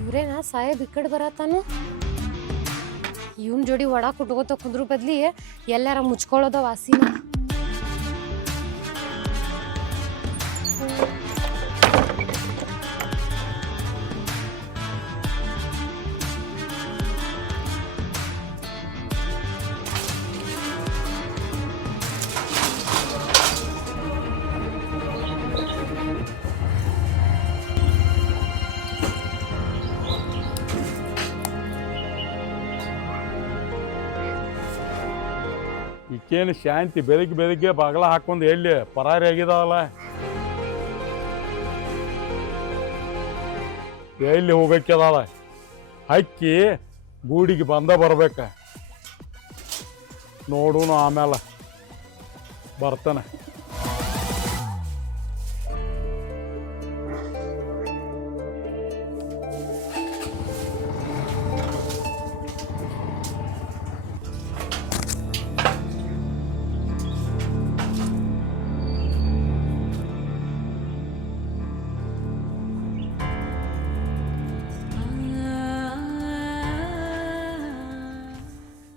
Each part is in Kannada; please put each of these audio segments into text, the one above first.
ಇವ್ರೇನಾ ಸಾಹೇಬ್ ಈ ಕಡೆ ಬರತ್ತಾನು. ಇವನ್ ಜೋಡಿ ಒಡ ಕುಟ್ಕೋತ ಕುಂದ್ರ ಬದ್ಲಿ ಎಲ್ಲಾರ ಮುಚ್ಕೊಳ್ಳೋದ ವಾಸಿನ. ಈಕೇನು ಶಾಂತಿ ಬೆಳಿಗ್ಗೆ ಬಾಗಲ ಹಾಕೊಂಡು ಎಲ್ಲಿ ಪರಾರಿ ಆಗಿದಾವಲ್ಲ, ಎಲ್ಲಿ ಹೋಗಕ್ಕೆದಾವ. ಹಕ್ಕಿ ಗೂಡಿಗೆ ಬಂದ ಬರ್ಬೇಕ. ನೋಡೋನು ಆಮೇಲೆ ಬರ್ತಾನೆ.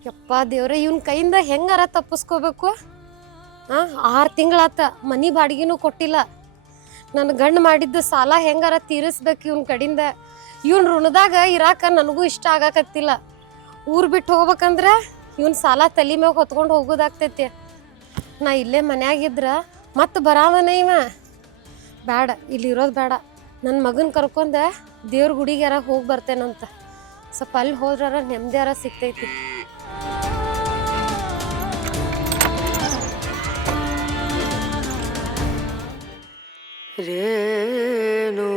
ಯಪ್ಪ ದೇವ್ರೆ, ಇವನ್ ಕೈಯಿಂದ ಹೆಂಗಾರ ತಪ್ಪಿಸ್ಕೋಬೇಕು. 6 ತಿಂಗಳಾತ, ಮನಿ ಬಾಡಿಗೆನೂ ಕೊಟ್ಟಿಲ್ಲ. ನನ್ನ ಗಂಡು ಮಾಡಿದ್ದ ಸಾಲ ಹೆಂಗಾರ ತೀರಿಸ್ಬೇಕು ಇವನ್ ಕಡಿಂದ. ಇವನ್ ಋಣದಾಗ ಇರಾಕ ನನಗೂ ಇಷ್ಟ ಆಗಾಕತ್ತಿಲ್ಲ. ಊರ್ ಬಿಟ್ಟು ಹೋಗ್ಬೇಕಂದ್ರ ಇವನ್ ಸಾಲ ತಲೆ ಮ್ಯಾಗ ಹೊತ್ಕೊಂಡು ಹೋಗೋದಾಗ್ತೈತಿ. ನಾ ಇಲ್ಲೇ ಮನ್ಯಾಗಿದ್ರ ಮತ್ತೆ ಬರಾವನ ಇವ. ಬೇಡ, ಇಲ್ಲಿ ಇರೋದು ಬೇಡ. ನನ್ನ ಮಗನ ಕರ್ಕೊಂಡ ದೇವ್ರ ಗುಡಿಗ್ಯಾರ ಹೋಗಿ ಬರ್ತೇನಂತ. ಸ್ವಲ್ಪ ಅಲ್ಲಿ ಹೋದ್ರ ನೆಮ್ಮದಿಯಾರ ಸಿಗ್ತೈತಿ. ರೇನು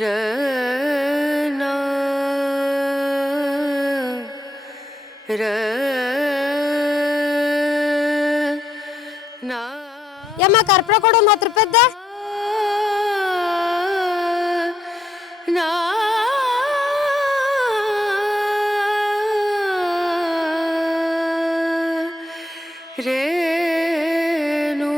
ರನ ಯಮ್ಮ ಕರ್ಪೂರ ಕೊಡು, 10 ರೂಪಾಯಿದ್ದ. ರೇನು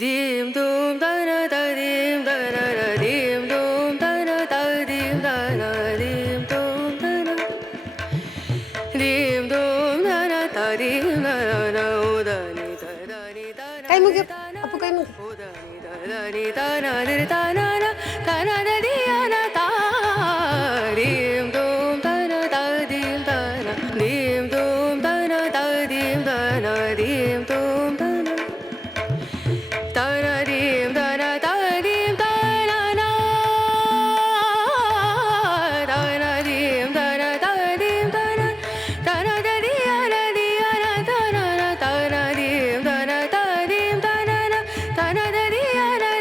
dim dum da na da dim da na da dim dum da na da dim da na dim dum da na dim dum da na da dim da na da ni da ni da ಕೈ ಮುಗಿ ಅಪ್ಪು, ಕೈ ಮುಗಿ. da ni da na da na na da na da di na da dim dum da na da dim da na dim dum da na da dim da na dim dum da na da na dim da na da dim da na na da na dim da na da dim da na da na da di na da na na da na dim da na da dim da na na da na da di na da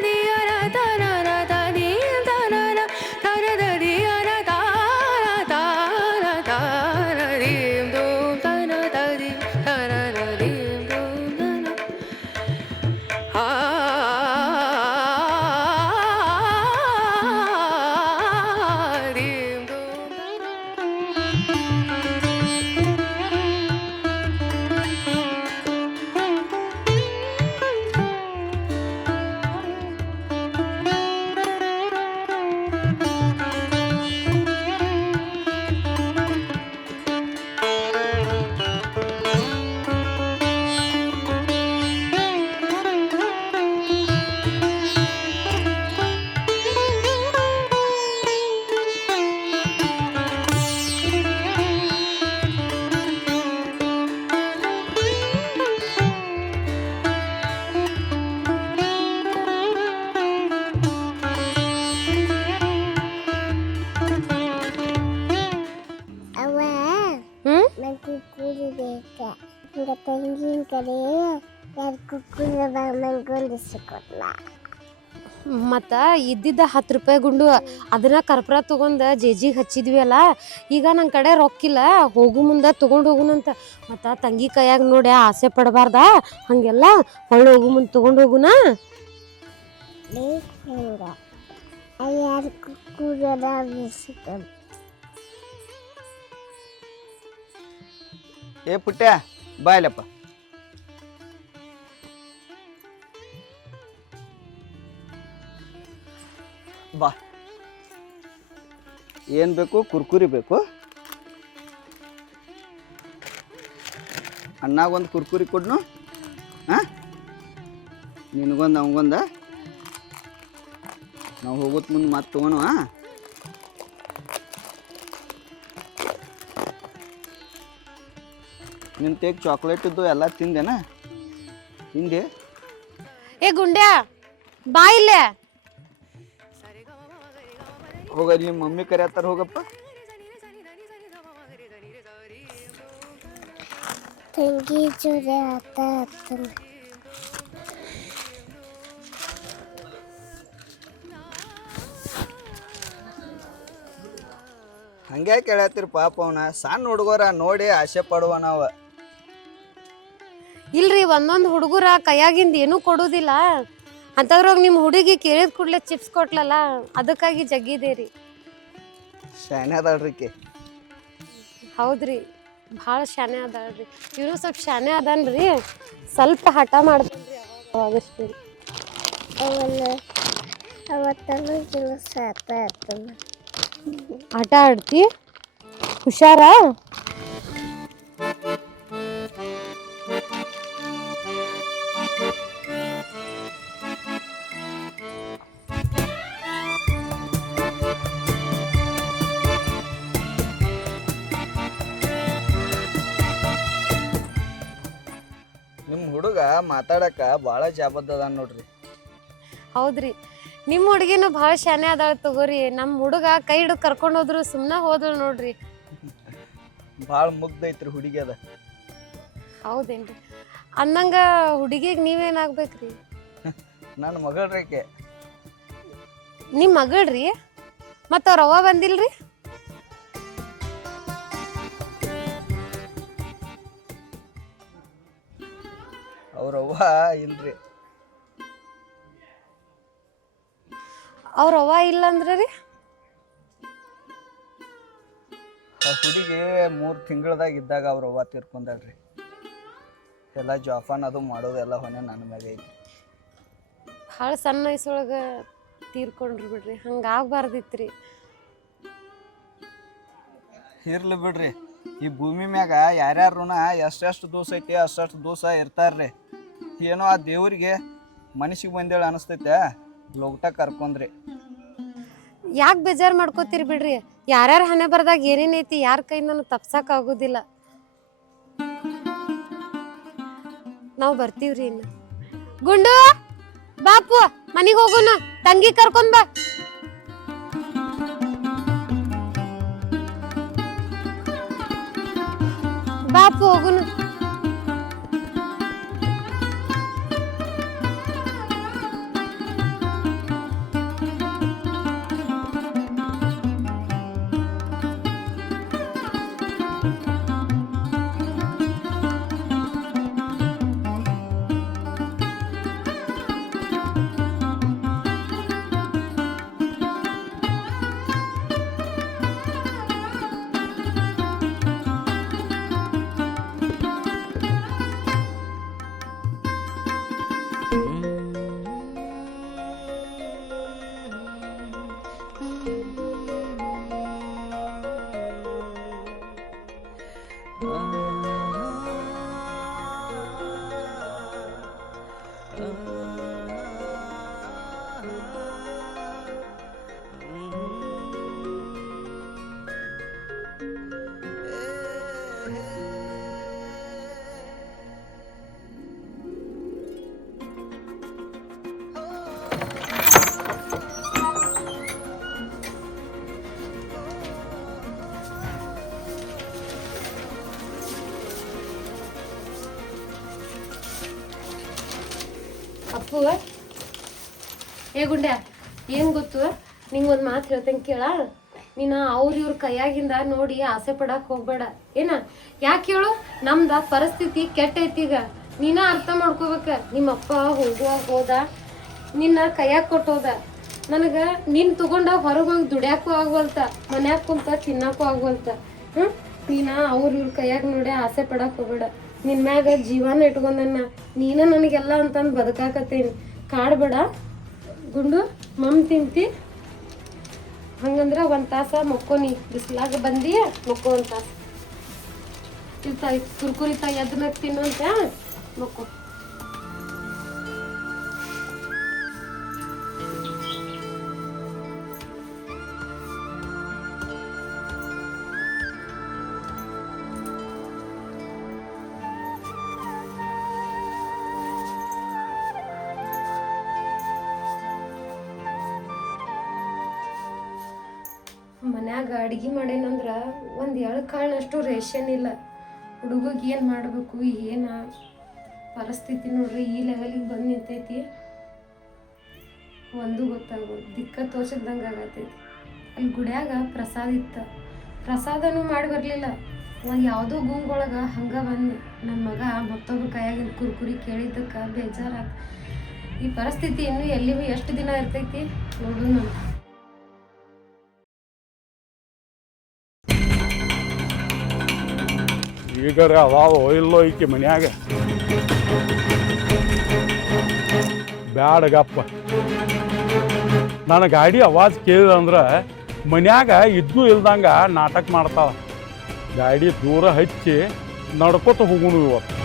na da na da dim da na ಇಸ್ಕೊಟ್ಲ. ಮತ್ತ ಇದ್ದಿದ್ದ 10 ರೂಪಾಯಿ ಗುಂಡು ಅದನ್ನ ಕರ್ಪೂರ ತಗೊಂಡ್ ಜೇಜಿಗೆ ಹಚ್ಚಿದ್ವಿ ಅಲ್ಲ. ಈಗ ನನ್ನ ಕಡೆ ರೊಕ್ಕಿಲ್ಲ, ಹೋಗು ಮುಂದೆ ತಗೊಂಡು ಹೋಗುನಂತ. ಮತ್ತ ತಂಗಿ ಕೈಯಾಗ ನೋಡಿ ಆಸೆ ಪಡಬಾರ್ದ, ಹಂಗೆಲ್ಲ ಹೊಳ್ಳಿ ಹೋಗು ಮುಂದೆ ತಗೊಂಡು ಹೋಗುನಾ. ಹೆಂಗ ಯಾರು ಕೂಡದ ಏ ಪುಟ್ಟ್ಯ ಬಾಯ್ಲಪ್ಪ. ಬಾ. ಏನು ಬೇಕು? ಕುರ್ಕುರಿ ಬೇಕು. ಅಣ್ಣಾಗೊಂದು ಕುರ್ಕುರಿ ಕೊಡ್ನು. ಹಾಂ, ನಿನಗೊಂದು ಅವಂಗೊಂದ. ನಾವು ಹೋಗೋತ್ ಮುಂದೆ ಮತ್ತೆ ತೊಗೊಣ. ನಿನ್ನ ತೇಗ್ ಚಾಕ್ಲೇಟ್ ಇದ್ದು ಎಲ್ಲ ತಿಂದೇನ? ತಿಂದೆ? ಏ ಗುಂಡ್ಯಾ ಬಾ ಇಲ್ಲೇ. ಹೋಗ, ನಿಮ್ಮ ಮಮ್ಮಿ ಕರೆಯತ್ತಾರ, ಹೋಗಪ್ಪ. ತಂಗಿ ಜೋಡಿ ಆಟ ಆಡ್ತಾನ. ಹಂಗೆ ಕೇಳತ್ತೀರಿ ಪಾಪ ಅವನ. ಸಣ್ಣ ಹುಡುಗರ ನೋಡಿ ಆಸೆ ಪಡುವ ನಾವು. ಇಲ್ರಿ, ಒಂದೊಂದು ಹುಡುಗರ ಕೈಯಾಗಿಂದ ಏನೂ ಕೊಡೋದಿಲ್ಲ. ಅಂತದ್ರಾಗ ನಿಮ್ಮ ಹುಡುಗಿ ಕೇಳಿದ ಕೂಡಲೇ ಚಿಪ್ಸ್ ಕೊಟ್ಲಲ್ಲ, ಅದಕ್ಕಾಗಿ ಜಗ್ಗಿದೇರಿ. ಶಾನೆ ಅದಾಳ್ರಿಕೆ. ಹೌದ್ರಿ, ಭಾಳ ಶಾನೆ ಅದಾಳ್ರಿ. ಇವನು ಸ್ವಲ್ಪ ಶಾನೆ ಅದಾನ್ರಿ, ಸ್ವಲ್ಪ ಹಠ ಮಾಡ್ತಾನ್ರಿ ಅವಾಗಷ್ಟೇ. ಅವತ್ತಲ್ಲ ಕೆಲಸ ಆಟ ಆಡ್ತಾನ. ಆಟ ಆಡ್ತಿ? ಹುಷಾರ. ನಿಮ್ಮ ಹುಡುಗ ಮಾತಾಡಕ ಭಾಳ ಜಾಬದ್ದದ ನೋಡ್ರಿ. ಹೌದ್ರಿ, ನಿಮ್ಮ ಹುಡುಗಿನ ಭಾಳ ಶಾನೆ ಅದಾಳ ತಗೋರಿ. ನಮ್ಮ ಹುಡುಗ ಕೈ ಹಿಡಿದು ಕರ್ಕೊಂಡು ಹೋದ್ರು ಸುಮ್ಮನೆ ಹೋದಳು ನೋಡ್ರಿ. ಭಾಳ ಮುಗ್ದೈತ್ರಿ ಹುಡುಗಿ ಅದ. ಹೌದೇನ್ರಿ? ಅಂದಂಗ ಹುಡುಗಿಗೆ ನೀವೇನಾಗ್ಬೇಕ್ರಿ? ನನ್ನ ಮಗಳ್ರಿಕೆ. ನಿಮ್ಮ ಮಗಳ್ರಿ? ಮತ್ತು ಅವ್ರ ಅವ್ವ ಬಂದಿಲ್ರಿ? ಅವ್ರವ್ವ ಇಲ್ರಿ. ಅವ್ರ ಅವ್ವ ಇಲ್ಲ ಅಂದ್ರೆ ರೀ? ಆ ಹುಡುಗಿ 3 ತಿಂಗಳದಾಗ ಇದ್ದಾಗ ಅವ್ರವ್ವ ತೀರ್ಕೊಂಡಾಳ್ರಿ. ಎಲ್ಲ ಜಾಫಾನ್ ಅದು ಮಾಡೋದೆಲ್ಲ ಹೊಣೆ ನನ್ನ ಮ್ಯಾಗ ಐತಿ. ಭಾಳ ಸಣ್ಣ ವಯಸ್ಸೊಳಗೆ ತೀರ್ಕೊಂಡ್ರಿ ಬಿಡ್ರಿ, ಹಂಗಾಗ್ಬಾರ್ದಿತ್ರಿ. ಇರ್ಲಿ ಬಿಡ್ರಿ, ಈ ಭೂಮಿ ಮ್ಯಾಗ ಯಾರ್ಯಾರೂನ ಎಷ್ಟೆಷ್ಟು ದಿವಸ ಐತಿ ಅಷ್ಟು ದಿವಸ ಇರ್ತಾರ್ರಿ. ಏನೋ ಆ ದೇವ್ರಿಗೆ ಮನಸ್ಸಿಗೆ ಬಂದೇಳಿ ಅನಿಸ್ತೈತೆ, ಲೋಗ್ಟ ಕರ್ಕೊಂಡ್ರಿ. ಯಾಕೆ ಬೇಜಾರು ಮಾಡ್ಕೋತೀರಿ ಬಿಡ್ರಿ. ಯಾರ್ಯಾರ ಹಣೆ ಬರ್ದಾಗ ಏನೇನೈತಿ ಯಾರ ಕೈಯಿಂದನೂ ತಪ್ಸಕ್ ಆಗೋದಿಲ್ಲ. ನಾವು ಬರ್ತೀವ್ರಿ. ಇನ್ನು ಗುಂಡು ಬಾಪು ಮನಿಗೆ ಹೋಗೋಣ, ತಂಗಿ ಕರ್ಕೊಂಡ್ ಬಾ. ಬಾಪು ಹೋಗೋಣ. ಅಪ್ಪು ಏ ಗುಂಡ್ಯಾ ಏನ್ ಗೊತ್ತು ನಿಂಗೊಂದು ಮಾತು ಹೇಳ್ತೇನೆ ಕೇಳ. ನೀನು ಇವ್ರ ಕೈಯಾಗಿಂದ ನೋಡಿ ಆಸೆ ಪಡಕ್ ಹೋಗ್ಬೇಡ ಏನ. ಯಾಕೆ ಹೇಳು, ನಮ್ದ ಪರಿಸ್ಥಿತಿ ಕೆಟ್ಟೈತಿ ಈಗ. ನೀನ ಅರ್ಥ ಮಾಡ್ಕೋಬೇಕ. ನಿಮ್ಮಪ್ಪ ಹೋದ ನಿನ್ನ ಕೈಯಾಗ ಕೊಟ್ಟೋದ. ನನಗೆ ನಿನ್ ತಗೊಂಡ ಹೊರಗೆ ಹೋಗಿ ದುಡ್ಯಾಕೂ ಆಗ್ವಲ್ತ, ಮನ್ಯಾಗ ಕುಂತ ತಿನ್ನಕ್ಕೂ ಆಗ್ವಲ್ತ. ನೀನ ಇವ್ರ ಕೈಯಾಗ ನೋಡಿ ಆಸೆ ಪಡಕ್ ಹೋಗ್ಬೇಡ. ನಿನ್ ಮ್ಯಾಗ ಜೀವನ ಇಟ್ಕೊಂಡನ್ನ ನೀನ ನನಗೆಲ್ಲ ಅಂತಂದು ಬದುಕಾಕತ್ತೇನಿ. ಕಾಡ್ಬೇಡ ಗುಂಡು. ತಿಂತಿ ಹಂಗಂದ್ರ 1 ತಾಸ ಮಕ್ಕೋನಿ. ಬಿಸಿಲಾಗ ಬಂದಿ ಮಕ್ಕೋ 1 ತಾಸ. ಕುರ್ಕುರಿ ಎದ್ದ ಮ್ಯಾಗ ತಿನ್ನು ಅಂತ ಮಕ್ಕೋ. ಮನ್ಯಾಗ ಅಡ್ಗೆ ಮಾಡೇನಂದ್ರ 1 ಎಳೆ ಕಾಳನಷ್ಟು ರೇಷನ್ ಇಲ್ಲ. ಹುಡುಗಿಗೆ ಏನು ಮಾಡಬೇಕು ಏನ ಪರಿಸ್ಥಿತಿ ನೋಡ್ರಿ ಈ ಲೆವೆಲಿಗೆ ಬಂದು ನಿಂತೈತಿ. ಒಂದು ಗೊತ್ತಾಗೋದು ದಿಕ್ಕ ತೋಚದಂಗೆ ಆಗತೈತಿ. ಅಲ್ಲಿ ಗುಡ್ಯಾಗ ಪ್ರಸಾದ ಇತ್ತು, ಪ್ರಸಾದನೂ ಮಾಡಿ ಬರಲಿಲ್ಲ. ಯಾವುದೋ ಗುಂಗೊಳಗೆ ಹಂಗೆ ಬಂದು ನನ್ನ ಮಗ ಮತ್ತೊಬ್ಬರು ಕೈಯಾಗಿನ ಕುರ್ಕುರಿ ಕೇಳಿದ್ದಕ್ಕೆ ಬೇಜಾರಾಗ. ಈ ಪರಿಸ್ಥಿತಿ ಇನ್ನೂ ಎಲ್ಲಿಗೂ ಎಷ್ಟು ದಿನ ಇರ್ತೈತಿ ನೋಡೋಣ. ಈಗರ ಅದಾವ ಇಲ್ಲೋ ಈಕಿ ಮನ್ಯಾಗ. ಬ್ಯಾಡಗಪ್ಪ, ನನ್ನ ಗಾಡಿ ಅವಾಜ್ ಕೇಳಿದಂದ್ರೆ ಮನ್ಯಾಗ ಇದ್ದು ಇಲ್ದಂಗ ನಾಟಕ ಮಾಡ್ತಾಳ. ಗಾಡಿ ದೂರ ಹಚ್ಚಿ ನಡ್ಕೊತ ಹೋಗುಣ ಇವತ್ತು.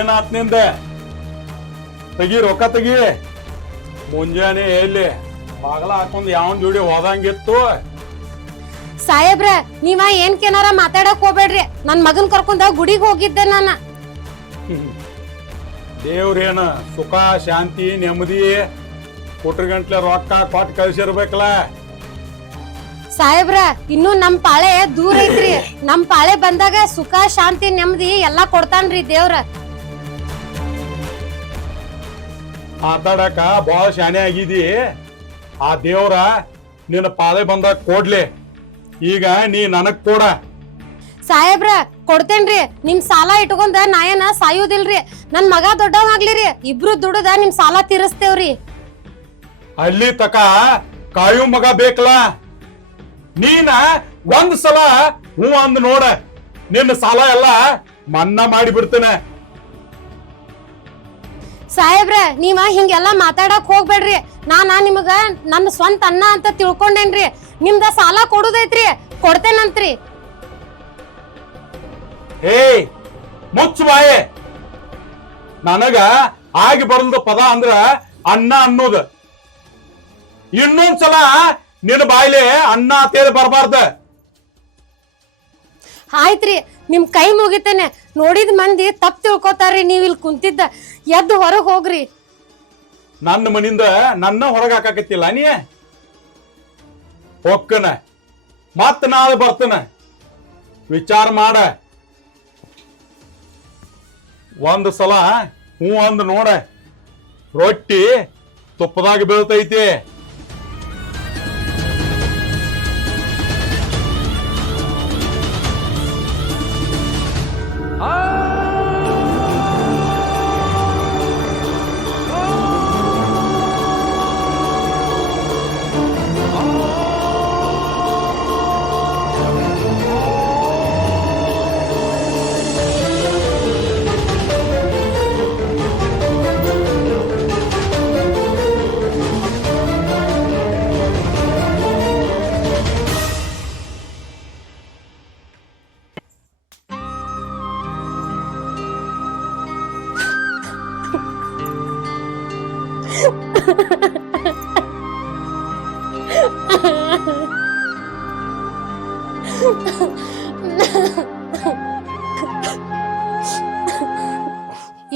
ಏನಾತ್ ನಿಂದ? ತೆಗಿ ರೊಕ್ಕ ತೆಗಿ. ಮುಂಜಾನೆ ಎಲ್ಲಿ ಬಾಗಲ ಹಾಕೊಂಡ್ ಯಾವನ್ ಜೋಡಿ ಹೋದಂಗಿತ್ತು. ಸಾಹೇಬ್ರ ನೀವ ಏನ್ಕೇನಾರ ಮಾತಾಡಕ್ ಹೋಗ್ಬೇಡ್ರಿ. ನನ್ ಮಗನ್ ಕರ್ಕೊಂಡ ಗುಡಿಗೆ ಹೋಗಿದ್ದೆ ನಾನು. ದೇವ್ರೇನ ಸುಖ ಶಾಂತಿ ನೆಮ್ಮದಿ ಕೊಟ್ರ ಗಂಟ್ಲೆ ರೊಕ್ಕ ಕೊಟ್ಟು ಕಳ್ಸಿರ್ಬೇಕಲ್ಲ. ಸಾಹೇಬ್ರ ಇನ್ನು ನಮ್ ಪಾಳೆ ದೂರ ಐತ್ರಿ. ನಮ್ ಪಾಳೆ ಬಂದಾಗ ಸುಖ ಶಾಂತಿ ನೆಮ್ಮದಿ ಎಲ್ಲಾ ಕೊಡ್ತಾನ್ರಿ ದೇವ್ರ. ಮಾತಾಡಕ ಬಾಳ ಶಾನೆ ಆಗಿದಿ. ಆ ದೇವ್ರ ನಿನ್ನ ಪಾಳೆ ಬಂದಾಗ ಕೊಡ್ಲಿ. ಈಗ ನೀ ನನಗ್ ಕೊಡ. ಸಾಹೇಬ್ರ ಕೊಡ್ತೇನ್ರಿ. ನಿಮ್ ಸಾಲ ಇಟ್ಕೊಂಡ ನಾ ಏನ ಸಾಯುದಿಲ್ರಿ. ನನ್ ಮಗ ದೊಡ್ಡವಾಗ್ಲಿರಿ. ಇಬ್ರು ದುಡ್ದ ನಿಮ್ ಸಾಲ ತೀರಿಸ್ತೇವ್ರಿ. ಅಲ್ಲಿ ತಕ ಕಾಯು ಮಗ ಬೇಕಲ್ಲ. ನೀನ ಒಂದ್ ಸಲ ಹೂ ಅಂದ್ ನೋಡ, ನಿನ್ನ ಸಾಲ ಎಲ್ಲ ಮನ್ನಾ ಮಾಡಿ ಬಿಡ್ತೇನೆ. ಸಾಹೇಬ್ರ ನೀವ ಹಿಂಗೆಲ್ಲಾ ಮಾತಾಡಕ್ ಹೋಗ್ಬೇಡ್ರಿ. ನಿಮಗ ನನ್ನ ಸ್ವಂತ ಅನ್ನ ಅಂತ ತಿಳ್ಕೊಂಡೇನ್ರಿ. ನಿಮ್ದ ಸಾಲ ಕೊಡುದೈತ್ರಿ, ಕೊಡ್ತೇನಂತ್ರಿ. ಏಯ್ ಮುಚ್ಚು ಬಾಯೆ. ನನಗ ಆಗಿ ಬರಲ್ದ ಪದ ಅಂದ್ರ ಅನ್ನ ಅನ್ನೋದು. ಇನ್ನೊಂದ್ಸಲ ನಿನ್ನ ಬಾಯ್ಲೆ ಅನ್ನ ತೇಲಿ ಬರಬಾರ್ದ. ಆಯ್ತ್ರಿ, ನಿಮ್ ಕೈ ಮುಗಿತೇನೆ. ನೋಡಿದ ಮಂದಿ ತಪ್ಪು ತಿಳ್ಕೊತಾರ್ರಿ. ನೀವ್ ಇಲ್ಲಿ ಕುಂತಿದ್ದ ಎದ್ದು ಹೊರಗ್ ಹೋಗ್ರಿ. ನನ್ನ ಮನಿಂದ ನನ್ನ ಹೊರಗೆ ಹಾಕಕತ್ತಿಲ್ಲ ನೀ. ಹೊಕ್ಕನ ಮತ್ ನಾಳೆ ಬರ್ತನ. ವಿಚಾರ ಮಾಡ. ಒಂದ್ ಸಲ ಹೂ ಅಂದ್ ನೋಡ, ರೊಟ್ಟಿ ತುಪ್ಪದಾಗ ಬೀಳ್ತೈತಿ.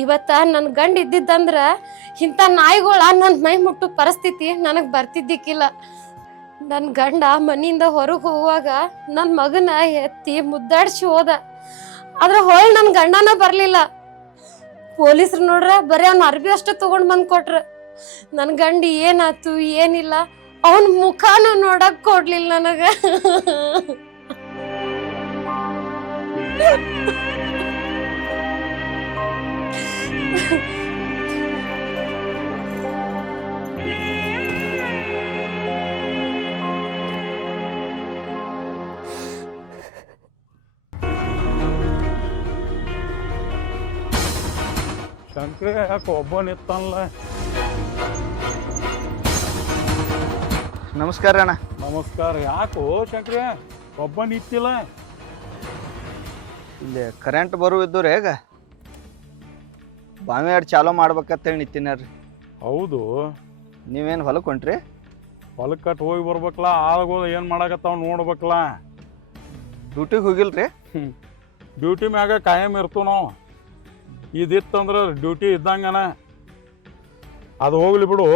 ಇವತ್ತ ನನ್ನ ಗಂಡ ಇದ್ದಿದ್ದಂದ್ರ ಇಂಥ ನಾಯಿಗಳ ನನ್ನ ಮೈ ಮುಟ್ಟು ಪರಿಸ್ಥಿತಿ ನನಗೆ ಬರ್ತಿದ್ದಿಕ್ಕಿಲ್ಲ. ನನ್ನ ಗಂಡ ಮನೆಯಿಂದ ಹೊರಗೆ ಹೋಗುವಾಗ ನನ್ನ ಮಗನ ಎತ್ತಿ ಮುದ್ದಾಡ್ಸಿ ಹೋದ. ಆದ್ರೆ ಹೊಳ್ ನನ್ನ ಗಂಡನ ಬರ್ಲಿಲ್ಲ. ಪೊಲೀಸರು ನೋಡ್ರ ಬರೀ ಅವ್ನ ಅರ್ಬಿ ಅಷ್ಟೇ ತಗೊಂಡ್ ಬಂದ್ ಕೊಟ್ರ. ನನ್ನ ಗಂಡ ಏನಾತು ಏನಿಲ್ಲ ಅವನ ಮುಖಾನು ನೋಡಕ್ ಕೊಡ್ಲಿಲ್ಲ ನನಗ. ಶಂಕ್ರೆ ಯಾಕೆ ಒಬ್ಬ ನಿತ್ತಲ್ಲ? ನಮಸ್ಕಾರ ಅಣ್ಣ. ನಮಸ್ಕಾರ. ಯಾಕೋ ಶಂಕ್ರೆ ಒಬ್ಬ ನಿಂತಿಲ್ಲ? ಇಲ್ಲಿ ಕರೆಂಟ್ ಬರುವಿದ್ದು ರೀ, ಈಗ ಬಾವಿ ಆಡ್ ಚಾಲೋ ಮಾಡ್ಬೇಕಂತೇಳಿ ನಿಂತಿನಾರ್ರಿ. ಹೌದು. ನೀವೇನು ಹೊಲಕ್ಕೆ ಹೊಂಟ್ರಿ? ಹೊಲಕ್ಕೆ ಕಟ್ ಹೋಗಿ ಬರ್ಬೇಕಲ್ಲ, ಆಳ್ಗಳು ಏನು ಮಾಡಕತ್ತಾವ ನೋಡ್ಬೇಕಲ್ಲ. ಡ್ಯೂಟಿಗೆ ಹೋಗಿಲ್ರಿ? ಡ್ಯೂಟಿ ಮ್ಯಾಗ ಕಾಯಂ ಇರ್ತು ನಾವು. ಇದಿತ್ತಂದ್ರೆ ಡ್ಯೂಟಿ ಇದ್ದಂಗನ. ಅದು ಹೋಗ್ಲಿ ಬಿಡು.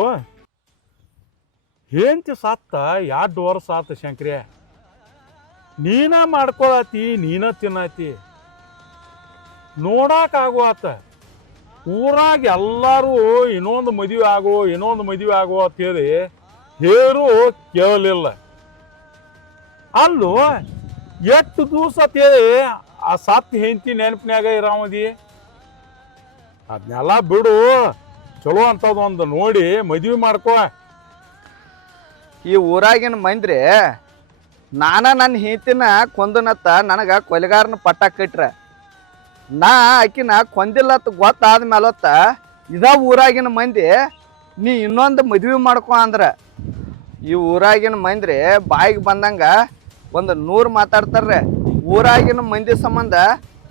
ಏಂತಿ ಸತ್ತ 2 ವರ್ಷ ಆತ ಶಂಕ್ರಿ. ನೀನ ಮಾಡ್ಕೊಳತಿ, ನೀನ ತಿನ್ನತಿ, ನೋಡಾಕಾಗುವತ್ತ. ಊರಾಗ ಎಲ್ಲರೂ ಇನ್ನೊಂದು ಮದುವೆ ಆಗೋ ಅಂತ ಹೇಳಿ ಹೇರು ಕೇಳಲಿಲ್ಲ. ಅಲ್ಲೂ ಎಷ್ಟು ದಿವಸ ಅಂತೇಳಿ ಆ ಸತ್ ಹೆಂಡತಿ ನೆನಪಿನ್ಯಾಗ ಇರಾಮದಿ. ಅದನ್ನೆಲ್ಲ ಬಿಡು, ಚಲೋ ಅಂತದೊಂದು ನೋಡಿ ಮದುವೆ ಮಾಡ್ಕೋ. ಈ ಊರಾಗಿನ ಮಂದ್ರಿ ನನ್ನ ಹೆಂಡತಿನ ಕೊಂದನತ್ತ ನನಗೆ ಕೊಲೆಗಾರನ ಪಟ್ಟ ಕಟ್ರ. ನಾ ಆಕಿನ ಕೊಂದಿಲ್ಲತ್ತ ಗೊತ್ತಾದ್ಮೇಲತ್ತ ಇದ ಊರಾಗಿನ ಮಂದಿ ನೀ ಇನ್ನೊಂದು ಮದ್ವೆ ಮಾಡ್ಕೊ ಅಂದ್ರ. ಈ ಊರಾಗಿನ ಮಂದ್ರಿ ಬಾಯಿಗೆ ಬಂದಂಗ 100 ಮಾತಾಡ್ತಾರ್ರಿ. ಊರಾಗಿನ ಮಂದಿ ಸಂಬಂಧ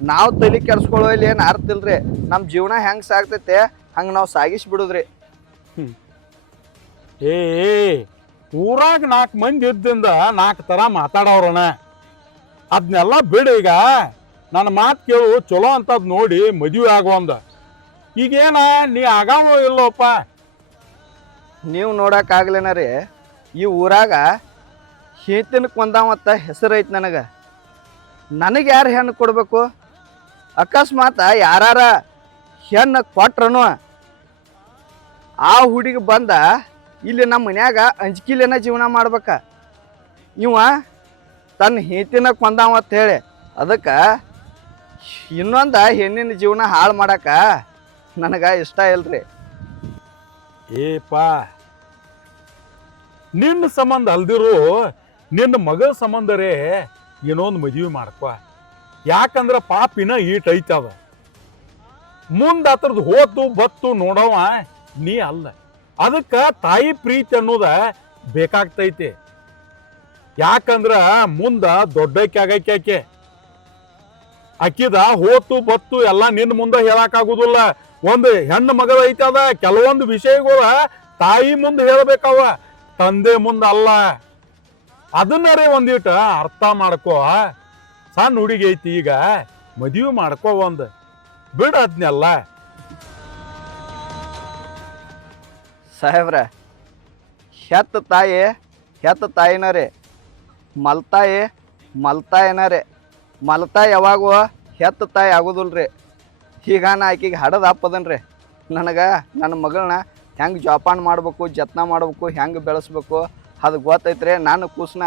ನಾವು ತಲೆ ಕೆಡ್ಸ್ಕೊಳ್ಳೋಲ್ಲಿ ಏನು ಅರ್ಥ ಇಲ್ರಿ. ನಮ್ಮ ಜೀವನ ಹೆಂಗೆ ಸಾಗ್ತೈತೆ ಹಂಗೆ ನಾವು ಸಾಗಿಸ್ಬಿಡುದ್ರಿ. ಏ ಊರಾಗ 4 ಮಂದಿ ಇದ್ದಿಂದ 4 ಥರ ಮಾತಾಡೋರಣ. ಅದನ್ನೆಲ್ಲ ಬಿಡು. ಈಗ ನನ್ನ ಮಾತು ಕೇಳು, ಚಲೋ ಅಂತದ್ ನೋಡಿ ಮದುವೆ ಆಗೋಂದ. ಈಗೇನ ನೀ ಆಗಾವೋ ಇಲ್ಲೋಪ್ಪ? ನೀವು ನೋಡೋಕ್ಕಾಗ್ಲೇನ ರೀ, ಈ ಊರಾಗ ಹೆಂಡತಿನ ಕೊಂದಾವತ್ತ ಹೆಸರೈತಿ ನನಗೆ. ನನಗೆ ಯಾರು ಹೆಣ್ಣು ಕೊಡಬೇಕು? ಅಕಸ್ಮಾತ್ ಯಾರ ಹೆಣ್ಣು ಕೊಟ್ರನು ಆ ಹುಡುಗಿ ಬಂದ ಇಲ್ಲಿ ನಮ್ಮ ಮನ್ಯಾಗ ಅಂಜಿಕಿಲೇನ ಜೀವನ ಮಾಡ್ಬೇಕ. ಇವ ತನ್ನ ಹೆಂಡತಿನ ಕೊಂದಾವತ್ತ ಹೇಳಿ ಅದಕ್ಕೆ ಇನ್ನೊಂದು ಹೆಣ್ಣಿನ ಜೀವನ ಹಾಳು ಮಾಡಕ ನನಗೆ ಇಷ್ಟ ಇಲ್ರಿ. ಏಪ, ನಿನ್ನ ಸಂಬಂಧ ಅಲ್ದಿರು ನಿನ್ನ ಮಗಳ ಸಂಬಂಧರೇ ಏನೊಂದು ಮದುವೆ ಮಾಡ್ಕೊ. ಯಾಕಂದ್ರೆ ಪಾಪಿನ ಈಟೈತದ. ಮುಂದೆ ಅದ್ರದ್ದು ಹೋತು ಬತ್ತು ನೋಡವ ನೀ ಅಲ್ಲ. ಅದಕ್ಕೆ ತಾಯಿ ಪ್ರೀತಿ ಅನ್ನೋದ ಬೇಕಾಗ್ತೈತಿ. ಯಾಕಂದ್ರ ಮುಂದ ದೊಡ್ಡಕ್ಕೆ ಆಗಕ್ಕೆ ಅಕ್ಕಿದ ಹೋತು ಬತ್ತು ಎಲ್ಲ ನಿನ್ನ ಮುಂದೆ ಹೇಳಕ್ಕಾಗುದಿಲ್ಲ. ಒಂದು ಹೆಣ್ಣು ಮಗಳ ಐತದ, ಕೆಲವೊಂದು ವಿಷಯಗಳ ತಾಯಿ ಮುಂದೆ ಹೇಳ್ಬೇಕವ, ತಂದೆ ಮುಂದೆ ಅಲ್ಲ. ಅದನ್ನರೇ ಒಂದಿಟ ಅರ್ಥ ಮಾಡ್ಕೋ. ಸಣ್ಣ ಹುಡುಗಿ ಐತಿ, ಈಗ ಮದುವೆ ಮಾಡ್ಕೋ. ಒಂದು ಬಿಡ ಅದ್ನೆಲ್ಲ. ಸಾಹೇಬ್ರ, ಹೆತ್ತ ತಾಯಿನ ರೀ, ಮಲ್ತಾಯಿನ ರೀ. ಮಲ್ತಾ ಯಾವಾಗೋ ಹೆತ್ತ ತಾಯಿ ಆಗೋದಿಲ್ರಿ. ಈಗ ನಾ ಆಕಿಗೆ ಹಡದ ಹಾಪದನ್ರಿ. ನನಗೆ ನನ್ನ ಮಗಳನ್ನ ಹೆಂಗೆ ಜೋಪಾನ ಮಾಡ್ಬೇಕು, ಜತ್ನ ಮಾಡ್ಬೇಕು, ಹೆಂಗೆ ಬೆಳೆಸ್ಬೇಕು ಅದು ಗೊತ್ತೈತ್ರಿ. ನಾನು ಕೂಸನ್ನ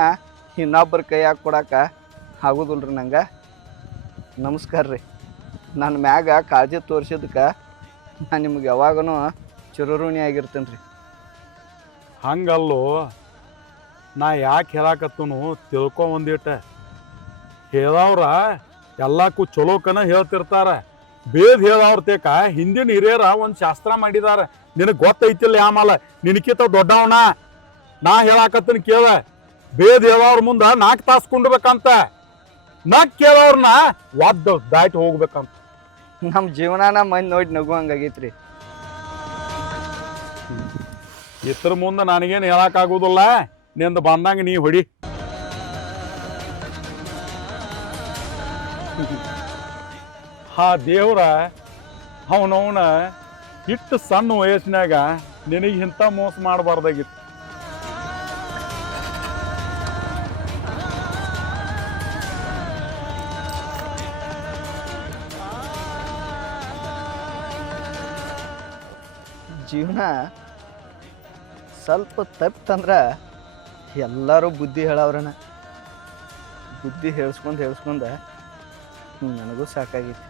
ಇನ್ನೊಬ್ಬರ ಕೈಯಾಗ ಕೊಡಕ್ಕೆ ಆಗೋದಿಲ್ರಿ ನಂಗೆ. ನಮಸ್ಕಾರ ರೀ. ನನ್ನ ಮ್ಯಾಗ ಕಾಳಜಿ ತೋರಿಸಿದಕ್ಕೆ ನಾನು ನಿಮ್ಗೆ ಯಾವಾಗನೂ ಚಿರಋಣಿ ಆಗಿರ್ತೇನೆ ರೀ. ಹಂಗಲ್ಲೋ, ನಾ ಯಾಕೆ ಹೇಳಾಕತ್ತನು ತಿಳ್ಕೊ. ಒಂದಿಟ ಹೇಳವ್ರ ಎಲ್ಲಕ್ಕೂ ಚಲೋಕನ ಹೇಳ್ತಿರ್ತಾರ. ಬೇದ್ ಹೇಳವ್ರ ತೇಕ ಹಿಂದಿನ ಹಿರಿಯರ ಒಂದು ಶಾಸ್ತ್ರ ಮಾಡಿದಾರ. ನಿನಗೆ ಗೊತ್ತೈತಿಲ್ಲ ಆಮೇಲೆ ನಿನಕಿತ ದೊಡ್ಡವನ. ನಾ ಹೇಳಾಕತ್ತನ ಕೇಳ. ಬೇದ್ ಹೇಳವ್ರ ಮುಂದೆ 4 ತಾಸು ಕುಂಡ್ಬೇಕಂತ, ನಕ್ ಕೇಳವ್ರನ್ನ ಒದ್ದು ದಾಟಿ ಹೋಗ್ಬೇಕಂತ. ನಮ್ಮ ಜೀವನಾನ ಮಂದಿ ನೋಡಿ ನಗುವಂಗಾಗೈತ್ರಿ. ಇದ್ರ ಮುಂದೆ ನನಗೇನು ಹೇಳಕ್ಕಾಗೋದಿಲ್ಲ. ನಿಂದ ಬಂದಂಗ ನೀ ಹೊಡಿ. ಆ ದೇವ್ರ ಅವನವನ ಇಟ್ಟು ಸಣ್ಣ ವಯಸ್ಸಿನಾಗ ನಿನಗೆ ಇಂಥ ಮೋಸ ಮಾಡಬಾರ್ದಾಗಿತ್ತು. ಜೀವನ ಸ್ವಲ್ಪ ತಪ್ಪಿತಂದ್ರೆ ಎಲ್ಲರೂ ಬುದ್ಧಿ ಹೇಳವ್ರನ. ಬುದ್ಧಿ ಹೇಳ್ಸ್ಕೊಂಡು ನನಗೂ ಸಾಕಾಗಿತ್ತು.